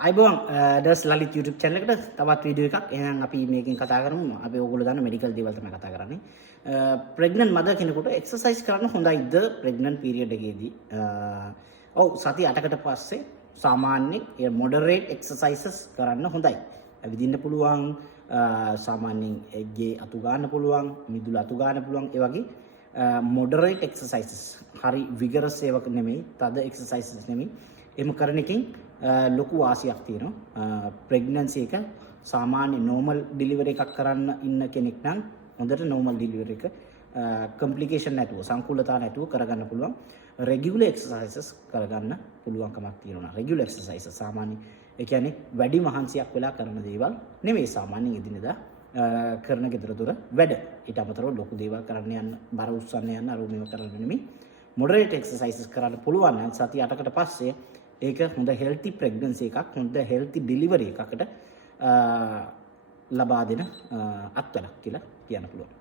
අයිබෝන් දස් Lalith YouTube channel එකට තවත් වීඩියෝ එකක්. එහෙනම් අපි මේකෙන් කතා කරමු. අපි ඕගොල්ලෝ දන්න මෙඩිකල් දේවල් තමයි කතා කරන්නේ. ප්‍රෙග්නන්ට් මදර් කෙනෙකුට එක්සර්සයිස් කරන්න හොඳයිද ප්‍රෙග්නන්ට් පීරියඩ් එකේදී? ඔව් සති 8කට පස්සේ සාමාන්‍යයෙන් මොඩරේට් එක්සර්සයිසස් කරන්න හොඳයි. ඇවිදින්න පුළුවන්, සාමාන්‍යයෙන් ගේ අතු ගන්න පුළුවන්, මිදුල අතු ගන්න පුළුවන්. ඒ වගේ මොඩරේට් එක්සර්සයිසස්. හරි විගරස් ඒවා නෙමෙයි, තද එක්සර්සයිසස් නෙමෙයි. එහෙම කරන එකෙන් ලොකු වාසියක් තියෙනවා. ප්‍රෙග්නන්සි එක සාමාන්‍ය නෝමල් ඩිලිවරි එකක් කරන්න ඉන්න කෙනෙක් නම් හොඳට නෝමල් ඩිලිවරි එක කොම්ප්ලිකේෂන් නැතුව, සංකූලතා නැතුව කරගන්න පුළුවන්. රෙගියුලර් එක්සර්සයිසස් කරගන්න පුළුවන්කමක් තියෙනවා. රෙගියුලර් එක්සර්සයිසස් සාමාන්‍ය ඒ කියන්නේ වැඩි මහන්සියක් වෙලා කරන දේවල් නෙමෙයි. සාමාන්‍යයෙන් එදිනෙදා කරන ගෙදර දොර වැඩ. ඊට අමතරව ලොකු දේවල් කරන්න යන්න, බර උස්සන්න යන්න, අර මේව කරන්න නෙමෙයි. මොඩරේට් එක්සර්සයිසස් කරන්න පුළුවන් නම් සති 8කට පස්සේ ඒක හොඳ හෙල්ති ප්‍රෙග්නන්සි එකක්, හොඳ හෙල්ති ඩිලිවරි එකකට ලබා දෙන අත්වලක් කියලා කියන්න පුළුවන්.